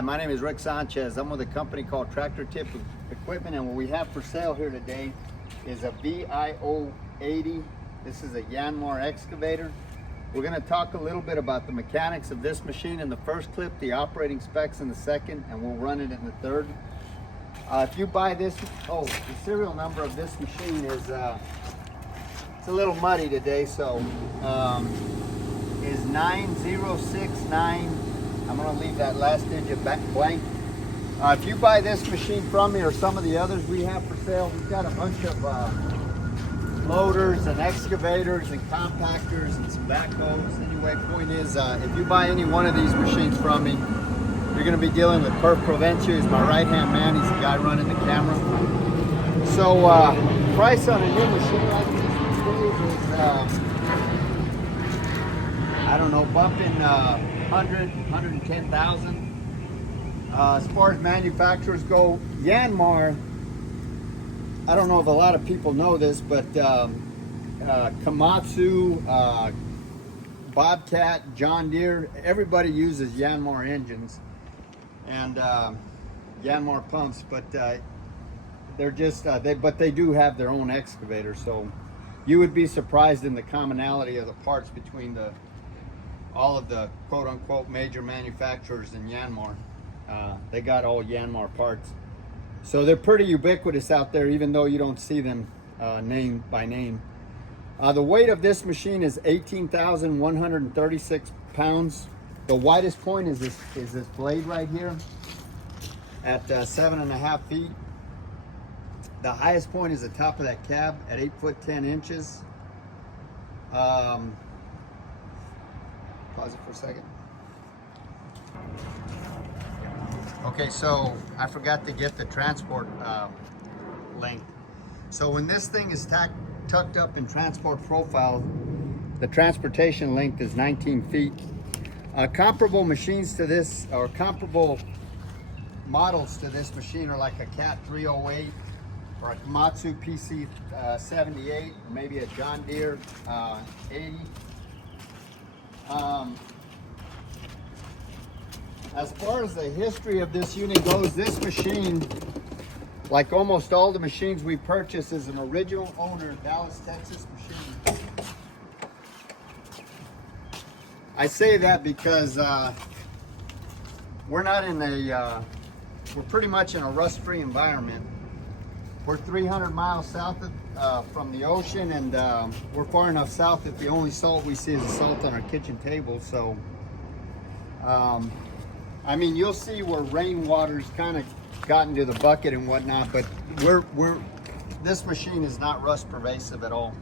Hi, my name is Rick Sanchez. I'm with a company called Tractor Tip Equipment, and what we have for sale here today is a VIO80. This is a Yanmar excavator. We're going to talk a little bit about the mechanics of this machine in the first clip, the operating specs in the second, and we'll run it in the third. If you buy this, the serial number of this machine is, it's a little muddy today, so is 9069. I'm going to leave that last digit back blank. If you buy this machine from me or some of the others we have for sale, we've got a bunch of loaders and excavators and compactors and some backhoes. Anyway, point is, if you buy any one of these machines from me, you're going to be dealing with Perf Provencio. He's my right-hand man. He's the guy running the camera. So, price on a new machine like this these days is, I don't know, bumping 110,000. As far as manufacturers go, Yanmar, I don't know if a lot of people know this, but Komatsu, Bobcat, John Deere, everybody uses Yanmar engines and Yanmar pumps, but they're just, they do have their own excavator, so you would be surprised in the commonality of the parts between all of the quote-unquote major manufacturers in Yanmar. They got all Yanmar parts. So they're pretty ubiquitous out there, even though you don't see them name by name. The weight of this machine is 18,136 pounds. The widest point is this blade right here at 7.5 feet. The highest point is the top of that cab at 8 foot 10 inches. Pause it for a second. Okay, so I forgot to get the transport length. So when this thing is tucked up in transport profile, the transportation length is 19 feet. Comparable machines to this, or comparable models to this machine, are like a Cat 308 or a Komatsu PC 78, or maybe a John Deere 80. As far as the history of this unit goes, this machine, like almost all the machines we purchase, is an original owner Dallas, Texas machine. I say that because we're not in we're pretty much in a rust-free environment. We're 300 miles south from the ocean, and we're far enough south that the only salt we see is the salt on our kitchen table. So, I mean, you'll see where rainwater's kind of gotten to the bucket and whatnot, but this machine is not rust pervasive at all.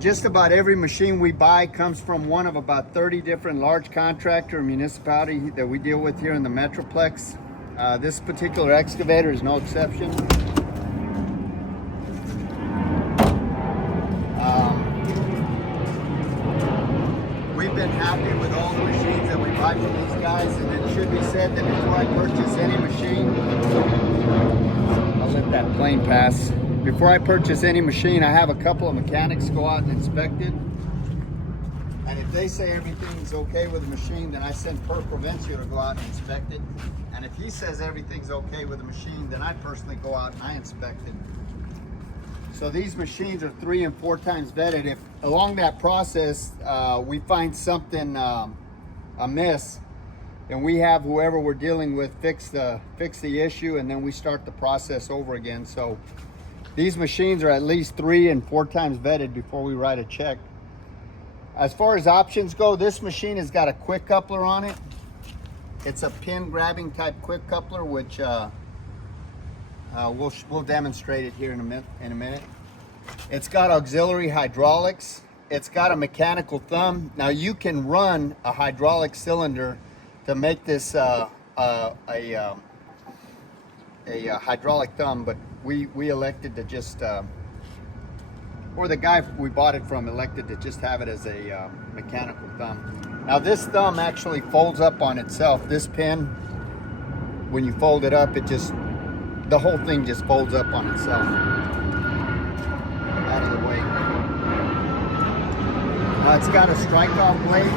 Just about every machine we buy comes from one of about 30 different large contractor and municipality that we deal with here in the Metroplex. This particular excavator is no exception. We've been happy with all the machines that we buy from these guys, and it should be said that before I purchase any machine, I'll let that plane pass. Before I purchase any machine, I have a couple of mechanics go out and inspect it. And if they say everything's okay with the machine, then I send Perf Provencio to go out and inspect it. And if he says everything's okay with the machine, then I personally go out and I inspect it. So these machines are 3 and 4 times vetted. If along that process we find something amiss, then we have whoever we're dealing with fix the issue, and then we start the process over again. So these machines are at least 3 and 4 times vetted before we write a check. As far as options go, this machine has got a quick coupler on it. It's a pin grabbing type quick coupler, which we'll demonstrate it here in a minute. It's got auxiliary hydraulics. It's got a mechanical thumb. Now you can run a hydraulic cylinder to make this a hydraulic thumb, but we elected to just, or the guy we bought it from elected to just have it as a mechanical thumb. Now this thumb actually folds up on itself. This pin, when you fold it up, the whole thing just folds up on itself. Out of the way. It's got a strike-off blade.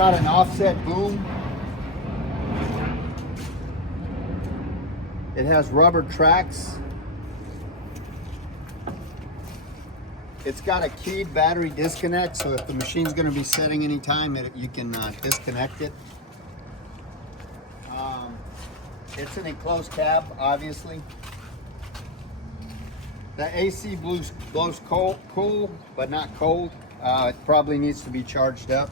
got an offset boom. It has rubber tracks. It's got a keyed battery disconnect, so if the machine's going to be setting anytime, you can disconnect it. It's an enclosed cab, obviously. The AC blows cool, but not cold. It probably needs to be charged up.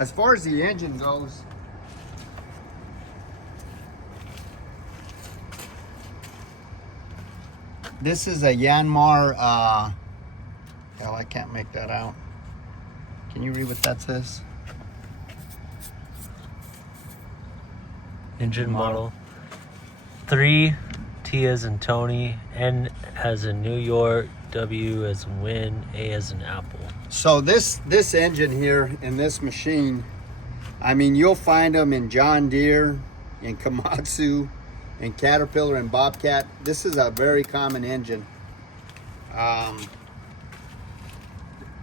As far as the engine goes, this is a Yanmar, hell, I can't make that out. Can you read what that says? Engine model 3, T as in Tony, N as in New York, W as in Win, A as in Apple. So this engine here in this machine, I mean, you'll find them in John Deere, in Komatsu, in Caterpillar, and Bobcat. This is a very common engine.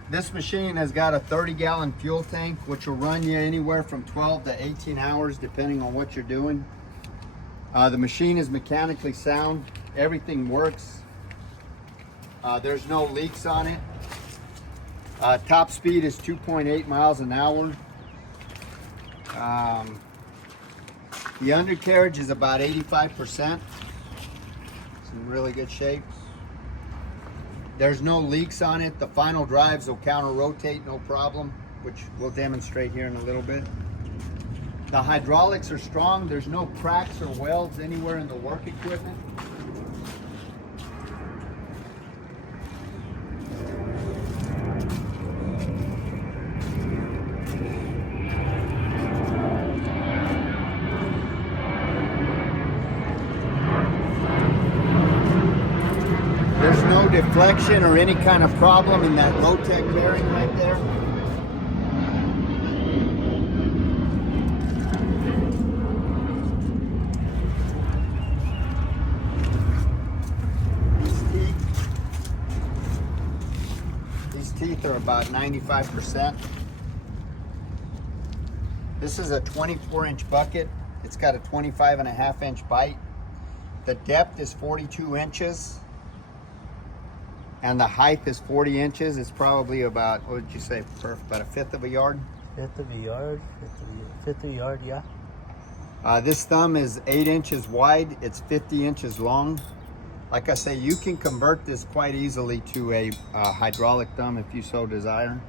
This machine has got a 30-gallon fuel tank, which will run you anywhere from 12 to 18 hours, depending on what you're doing. The machine is mechanically sound. Everything works. There's no leaks on it. Top speed is 2.8 miles an hour. The undercarriage is about 85%. It's in really good shape. There's no leaks on it. The final drives will counter-rotate, no problem, which we'll demonstrate here in a little bit. The hydraulics are strong. There's no cracks or welds anywhere in the work equipment. There's no deflection or any kind of problem in that low-tech bearing right there. These teeth are about 95%. This is a 24-inch bucket. It's got a 25.5-inch bite. The depth is 42 inches. And the height is 40 inches. It's probably about, what would you say, about a fifth of a yard? Fifth of a yard, fifth of a yard, yeah. This thumb is 8 inches wide. It's 50 inches long. Like I say, you can convert this quite easily to a hydraulic thumb if you so desire.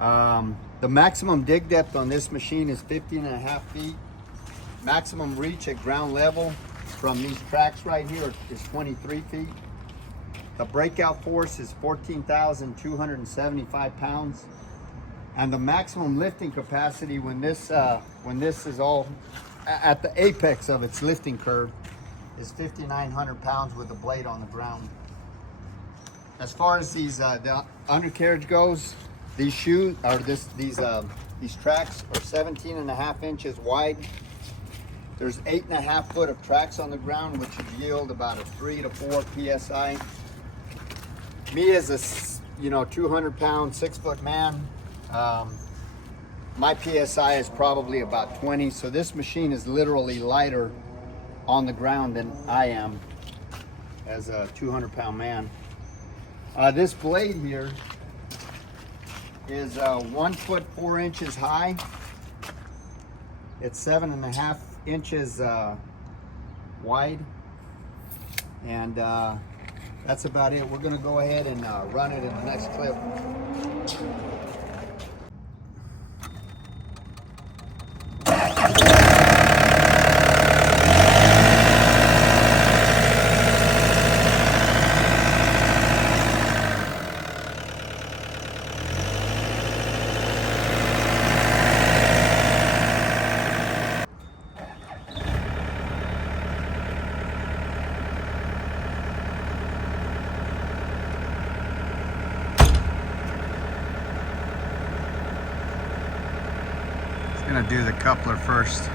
The maximum dig depth on this machine is 15.5 feet. Maximum reach at ground level from these tracks right here is 23 feet. The breakout force is 14,275 pounds. And the maximum lifting capacity when this is all at the apex of its lifting curve is 5,900 pounds with the blade on the ground. As far as these the undercarriage goes, these tracks are 17.5 inches wide. There's 8.5 foot of tracks on the ground, which would yield about a 3 to 4 psi. Me as a 200-pound, 6-foot man, my PSI is probably about 20, so this machine is literally lighter on the ground than I am as a 200-pound man. This blade here is 1 foot 4 inches high. It's 7.5 inches wide, and that's about it. We're gonna go ahead and run it in the next clip. Gonna do the coupler first.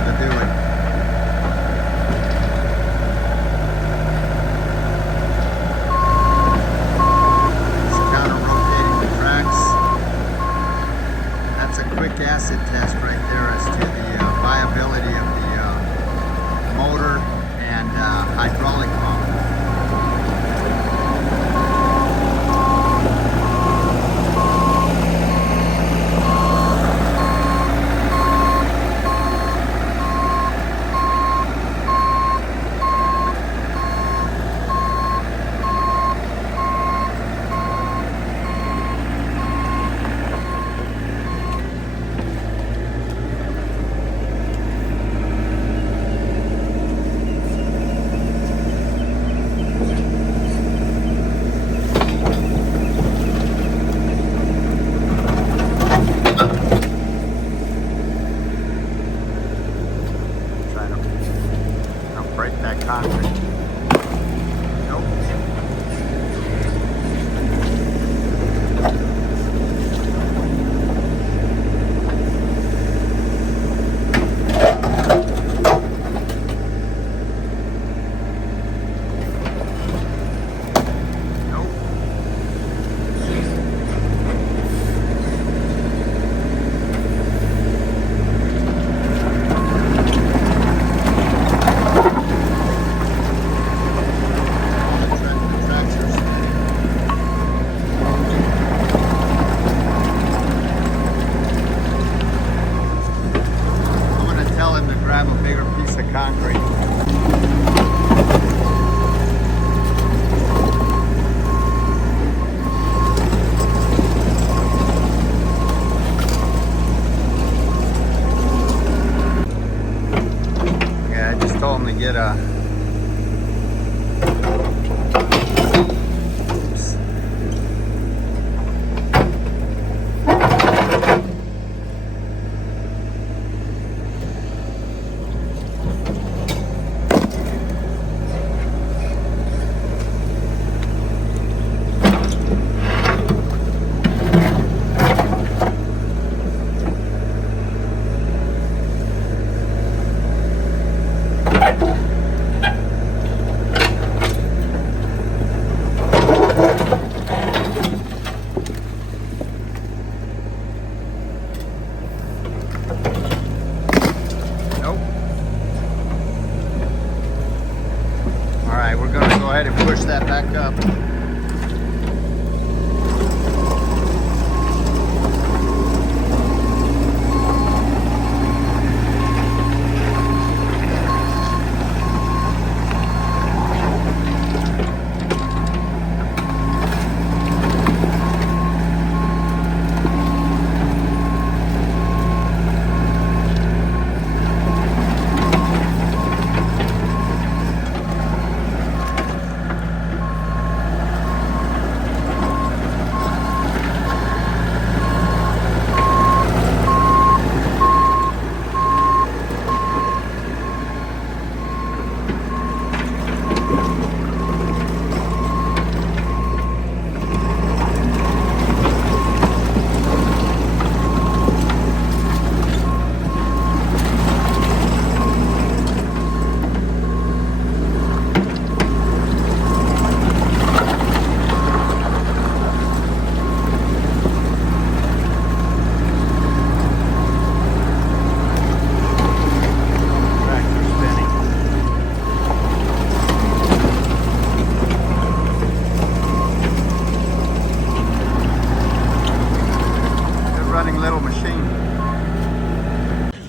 to do it. It's counter-rotating the tracks. That's a quick acid test right there as to the viability of the motor and hydraulic pump. Break that concrete. Nope. Grab a bigger piece of concrete. Yeah, I just told him to get a we're going to go ahead and push that back up.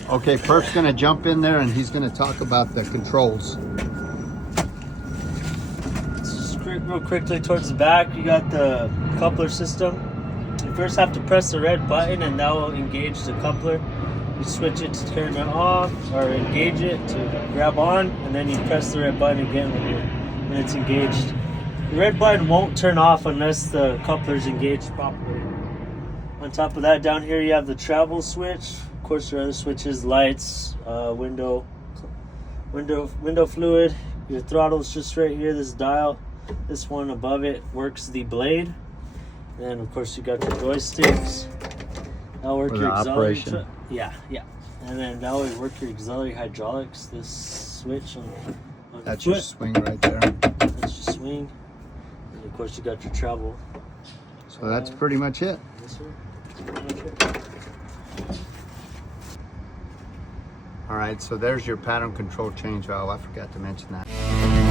Okay, Perf's gonna jump in there and he's gonna talk about the controls. Just real quickly towards the back, you got the coupler system. You first have to press the red button and that will engage the coupler. You switch it to turn it off or engage it to grab on, and then you press the red button again when it's engaged. The red button won't turn off unless the coupler is engaged properly. On top of that, down here you have the travel switch. Of course, your other switches, lights, window fluid. Your throttle's just right here. This dial, this one above it works the blade. And of course, you got your joysticks. That'll work your operation. Yeah. And then that would work your auxiliary hydraulics. This switch on That's your your foot. swing right there. That's your swing. And of course you got your treble. So that's pretty much it. Yes, sir. That's pretty much it. All right, so there's your pattern control change valve. I forgot to mention that.